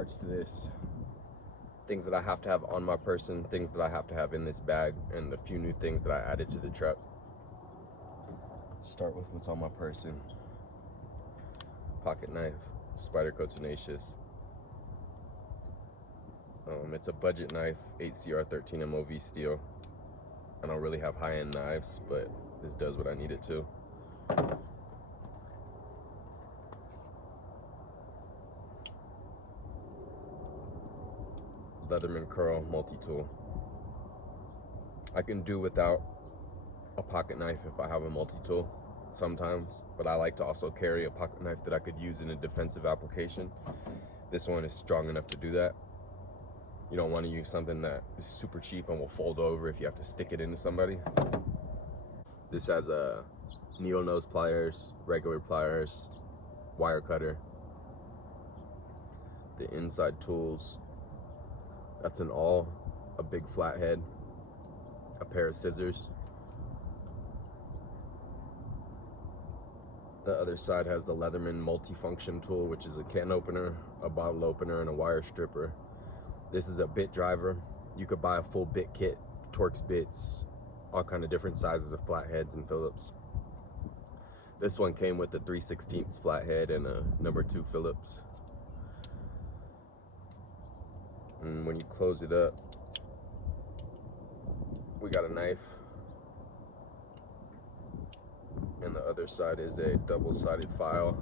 parts to this, things that I have to have on my person, things that I have to have in this bag, and the few new things that I added to the truck. Start with what's on my person. Pocket knife, Spyderco Tenacious. It's a budget knife, 8CR13 MOV steel. I don't really have high-end knives, but this does what I need it to. Leatherman Curl multi-tool. I can do without a pocket knife if I have a multi-tool sometimes, but I like to also carry a pocket knife that I could use in a defensive application. This one is strong enough to do that. You don't want to use something that is super cheap and will fold over if you have to stick it into somebody. This has a needle nose pliers, regular pliers, wire cutter. The inside tools, that's an awl, a big flathead, a pair of scissors. The other side has the Leatherman multifunction tool, which is a can opener, a bottle opener, and a wire stripper. This is a bit driver. You could buy a full bit kit, Torx bits, all kind of different sizes of flatheads and Phillips. This one came with the 3/16 flathead and a #2 Phillips. And when you close it up, we got a knife. And the other side is a double-sided file,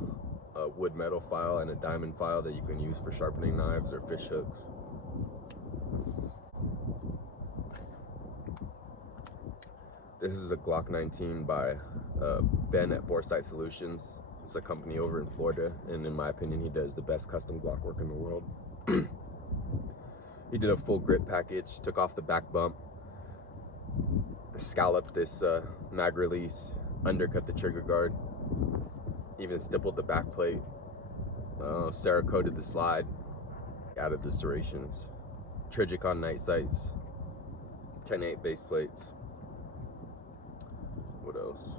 a wood metal file and a diamond file that you can use for sharpening knives or fish hooks. This is a Glock 19 by Ben at Boresight Solutions. It's a company over in Florida, and in my opinion, he does the best custom Glock work in the world. He did a full grip package, took off the back bump, scalloped this mag release, undercut the trigger guard, even stippled the back plate, Cerakoted the slide, added the serrations, Trigicon night sights, 10/8 base plates. What else?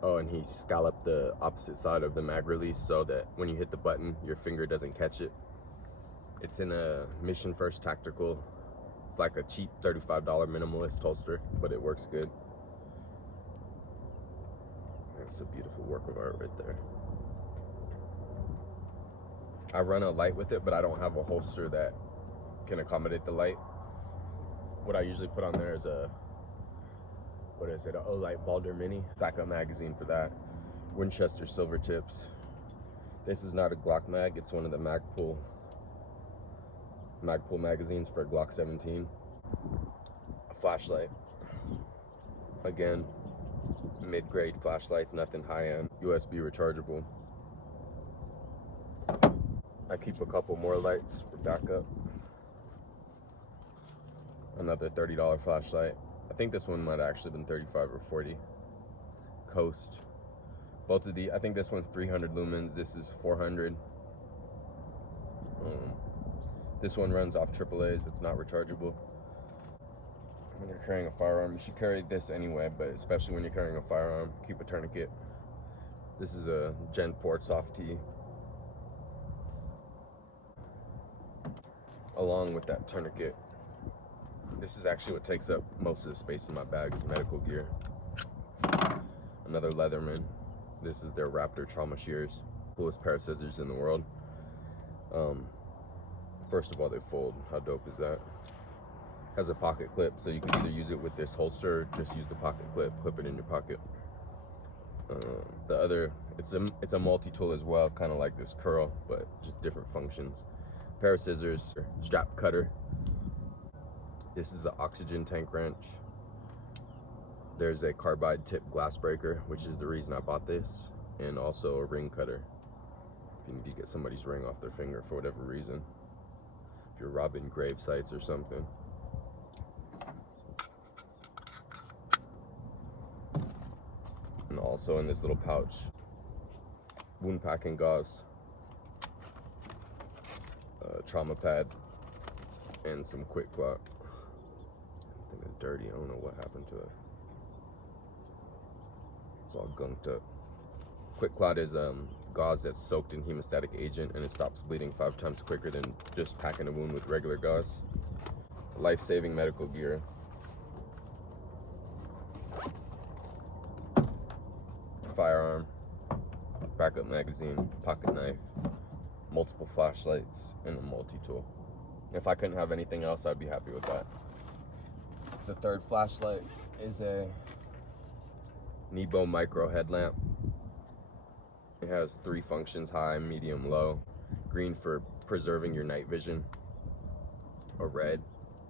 Oh, and he scalloped the opposite side of the mag release so that when you hit the button, your finger doesn't catch it. It's in a Mission First Tactical. It's like a cheap $35 minimalist holster, but it works good. It's a beautiful work of art right there. I run a light with it, but I don't have a holster that can accommodate the light. What I usually put on there is a, what is it, a Olight Balder Mini. Backup magazine for that. Winchester silver tips. This is not a Glock mag, it's one of the Magpul magazines for Glock 17. A flashlight. Again, mid-grade flashlights, nothing high-end. USB rechargeable. I keep a couple more lights for backup. Another $30 flashlight. I think this one might have actually been 35 or 40. Coast. Both of the, I think this one's 300 lumens, this is 400. This one runs off AAAs, it's not rechargeable. When you're carrying a firearm, you should carry this anyway, but especially when you're carrying a firearm, keep a tourniquet. This is a Gen 4 soft tee. Along with that tourniquet, this is actually what takes up most of the space in my bag, is medical gear. Another Leatherman. This is their Raptor trauma shears. Coolest pair of scissors in the world. First of all, they fold. How dope is that? Has a pocket clip, so you can either use it with this holster, or just use the pocket clip, clip it in your pocket. The other, it's a multi-tool as well, kind of like this curl, but just different functions. Pair of scissors, strap cutter. This is an oxygen tank wrench. There's a carbide tip glass breaker, which is the reason I bought this, and also a ring cutter. If you need to get somebody's ring off their finger for whatever reason. If you're robbing grave sites or something. And also in this little pouch, wound packing gauze, trauma pad, and some Quick Clot. I think it's dirty, I don't know what happened to it. It's all gunked up. Quick Clot is gauze that's soaked in hemostatic agent, and it stops bleeding 5 times quicker than just packing a wound with regular gauze. Life-saving medical gear. Firearm, backup magazine, pocket knife, multiple flashlights, and a multi-tool. If I couldn't have anything else, I'd be happy with that. The third flashlight is a Nebo micro headlamp. It has 3 functions: high, medium, low. Green for preserving your night vision, or red.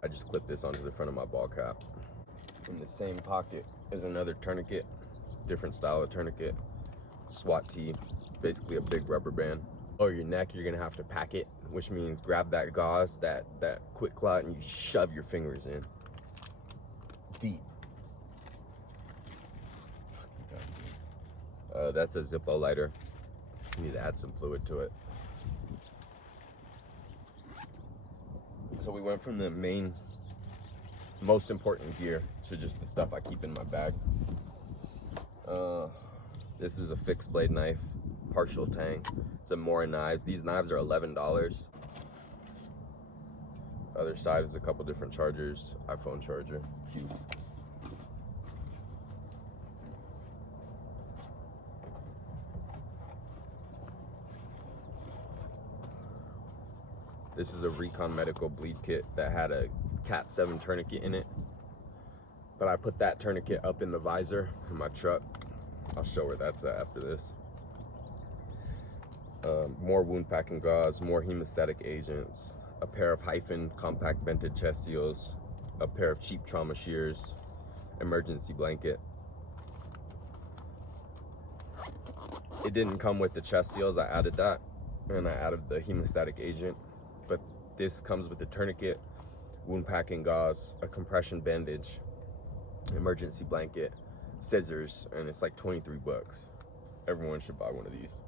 I just clipped this onto the front of my ball cap. In the same pocket is another tourniquet, different style of tourniquet, SWAT tee. It's basically a big rubber band. Or your neck, you're gonna have to pack it, which means grab that gauze, that quick clot, and you shove your fingers in deep. That's a Zippo lighter. You need to add some fluid to it. So we went from the main, most important gear to just the stuff I keep in my bag. This is a fixed blade knife, partial tang. It's a Mora knives. These knives are $11. Other side is a couple different chargers, iPhone charger, cute. This is a Recon Medical bleed kit that had a Cat 7 tourniquet in it, but I put that tourniquet up in the visor in my truck. I'll show where that's at after this. More wound packing gauze, more hemostatic agents, a pair of Hyphen compact vented chest seals, a pair of cheap trauma shears, emergency blanket. It didn't come with the chest seals, I added that, and I added the hemostatic agent. But this comes with the tourniquet, wound packing gauze, a compression bandage, emergency blanket, scissors, and it's like 23 bucks. Everyone should buy one of these.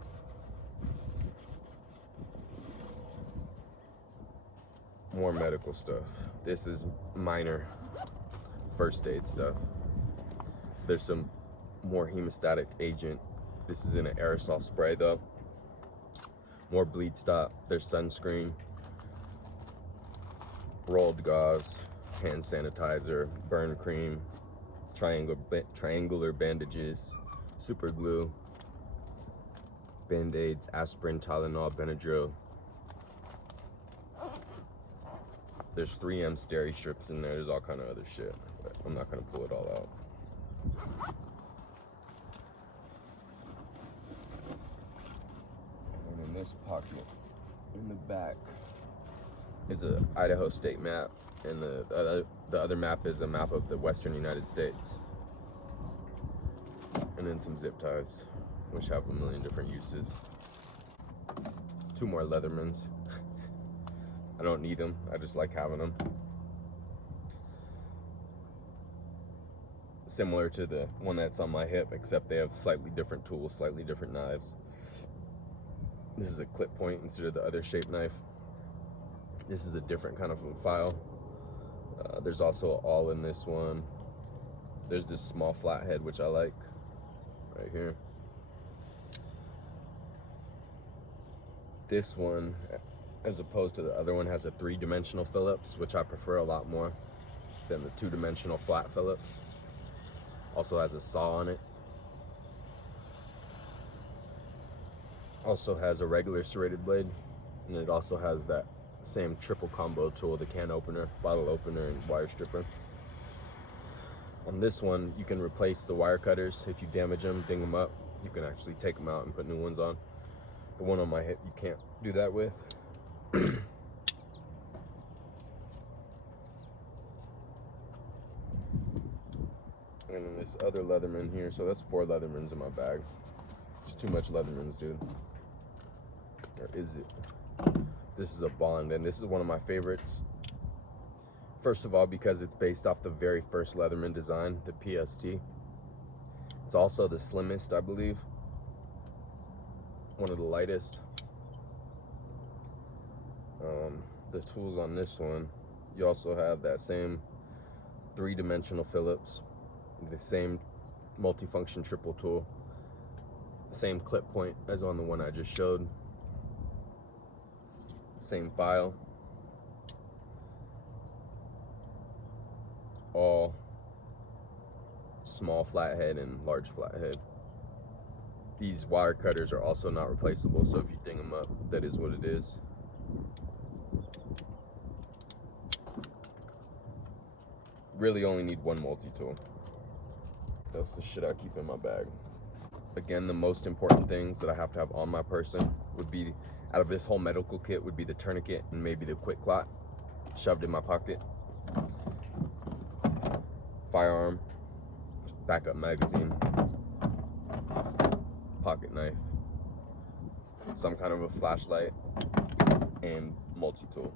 More medical stuff. This is minor first aid stuff. There's some more hemostatic agent. This is in an aerosol spray though. More bleed stop. There's sunscreen, rolled gauze, hand sanitizer, burn cream, triangular bandages, super glue, band-aids, aspirin, Tylenol, Benadryl. There's 3M steri strips in there. There's all kind of other shit, but I'm not gonna pull it all out. And then in this pocket, in the back, is a Idaho state map, and the other map is a map of the western United States. And then some zip ties, which have a million different uses. 2 more Leathermans. I don't need them, I just like having them. Similar to the one that's on my hip, except they have slightly different tools, slightly different knives. This is a clip point instead of the other shaped knife. This is a different kind of a file. There's also an awl in this one. There's this small flathead, which I like, right here. This one, as opposed to the other one, has a 3-dimensional Phillips, which I prefer a lot more than the 2-dimensional flat Phillips. Also has a saw on it. Also has a regular serrated blade, and it also has that same triple combo tool, the can opener, bottle opener, and wire stripper. On this one, you can replace the wire cutters. If you damage them, ding them up, you can actually take them out and put new ones on. The one on my hip, you can't do that with. And then this other Leatherman here, so that's 4 Leathermans in my bag. It's too much Leathermans, dude. Or is it? This is a Bond, and this is one of my favorites. First of all, because it's based off the very first Leatherman design, the PST. It's also the slimmest, I believe. One of the lightest. The tools on this one, you also have that same 3-dimensional Phillips, the same multifunction triple tool, Same clip point as on the one I just showed. Same file. All small flathead and large flathead. These wire cutters are also not replaceable, so if you ding them up, that is what it is. Really only need one multi-tool. That's the shit I keep in my bag. Again, the most important things that I have to have on my person would be, out of this whole medical kit, would be the tourniquet and maybe the quick clot shoved in my pocket. Firearm, backup magazine, pocket knife, some kind of a flashlight, and multi-tool.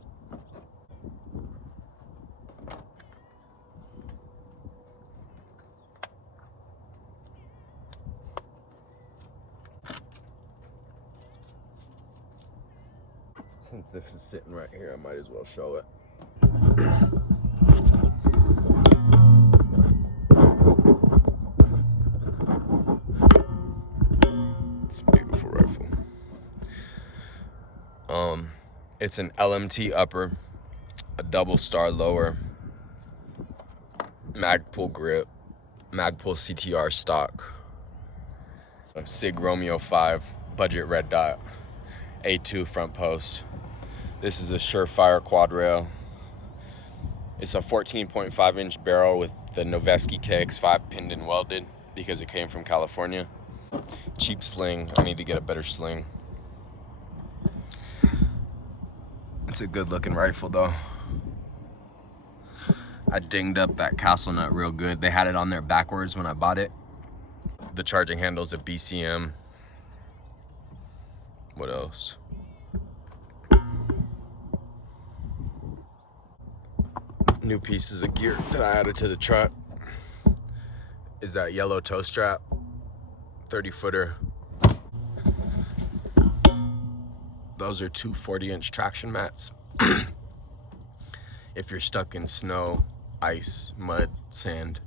Since this is sitting right here, I might as well show it. It's a beautiful rifle. It's an LMT upper, a double star lower, Magpul grip, Magpul CTR stock, a Sig Romeo 5 budget red dot, A2 front post. This is a Surefire quad rail. It's a 14.5 inch barrel with the Noveske KX5 pinned and welded because it came from California. Cheap sling. I need to get a better sling. It's a good looking rifle though. I dinged up that castle nut real good. They had it on there backwards when I bought it. The charging handle's a BCM. What else? New pieces of gear that I added to the truck is that yellow toe strap, 30-footer. Those are two 40-inch traction mats. If you're stuck in snow, ice, mud, sand,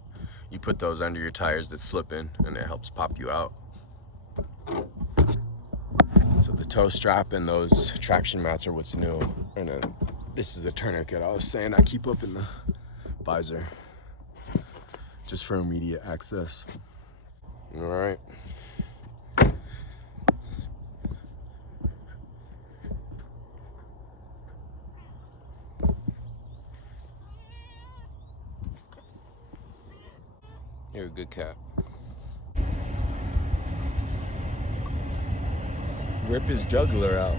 you put those under your tires that slip in and it helps pop you out. So the toe strap and those traction mats are what's new. And then this is the tourniquet I was saying I keep up in the visor just for immediate access. All right. You're a good cat. Rip his jugular out.